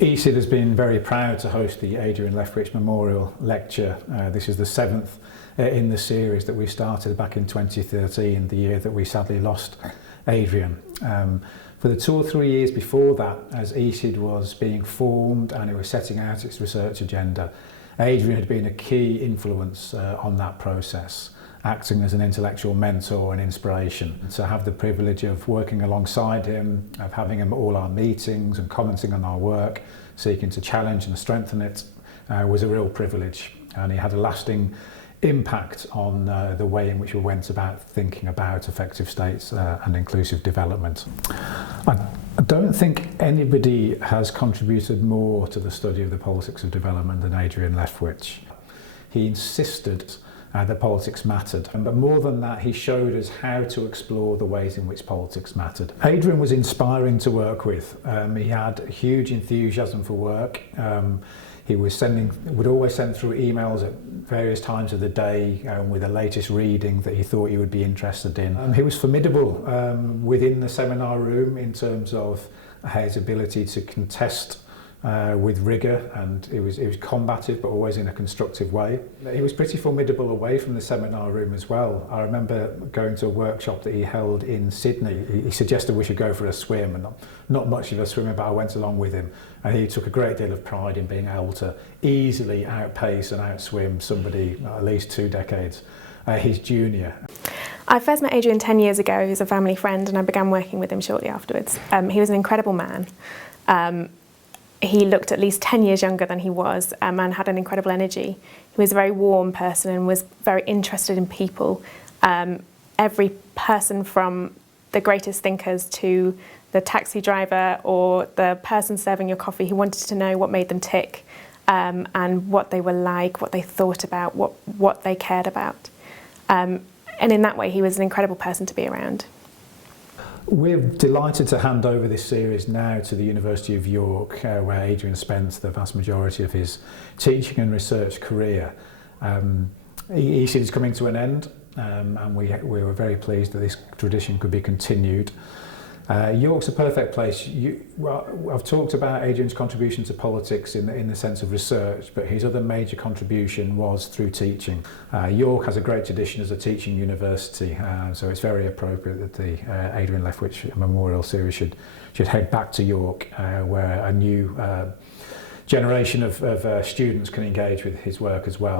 ESID has been very proud to host the Adrian Leftwich Memorial Lecture. This is the 7th in the series that we started back in 2013, the year that we sadly lost Adrian. For the 2 or 3 years before that, as ESID was being formed and it was setting out its research agenda, Adrian had been a key influence on that process, acting as an intellectual mentor and inspiration. To have the privilege of working alongside him, of having him at all our meetings and commenting on our work, seeking to challenge and strengthen it, was a real privilege. And he had a lasting impact on the way in which we went about thinking about effective states and inclusive development. I don't think anybody has contributed more to the study of the politics of development than Adrian Leftwich. He insisted that politics mattered, but more than that, he showed us how to explore the ways in which politics mattered. Adrian was inspiring to work with. He had huge enthusiasm for work. He would always send through emails at various times of the day with the latest reading that he thought you would be interested in. He was formidable within the seminar room in terms of his ability to contest with rigour, and he was combative but always in a constructive way. He was pretty formidable away from the seminar room as well. I remember going to a workshop that he held in Sydney. He suggested we should go for a swim, and not much of a swimmer, but I went along with him, and he took a great deal of pride in being able to easily outpace and outswim somebody at least 2 decades his junior. I first met Adrian 10 years ago. He was a family friend, and I began working with him shortly afterwards. He was an incredible man. He looked at least 10 years younger than he was and had an incredible energy. He was a very warm person and was very interested in people. Every person from the greatest thinkers to the taxi driver or the person serving your coffee, he wanted to know what made them tick and what they were like, what they thought about, what they cared about. And in that way, he was an incredible person to be around. We're delighted to hand over this series now to the University of York, where Adrian spent the vast majority of his teaching and research career. ESID is coming to an end, and we were very pleased that this tradition could be continued. York's a perfect place. I've talked about Adrian's contribution to politics in the sense of research, but his other major contribution was through teaching. York has a great tradition as a teaching university, so it's very appropriate that the Adrian Leftwich Memorial Series should head back to York, where a new generation of students can engage with his work as well.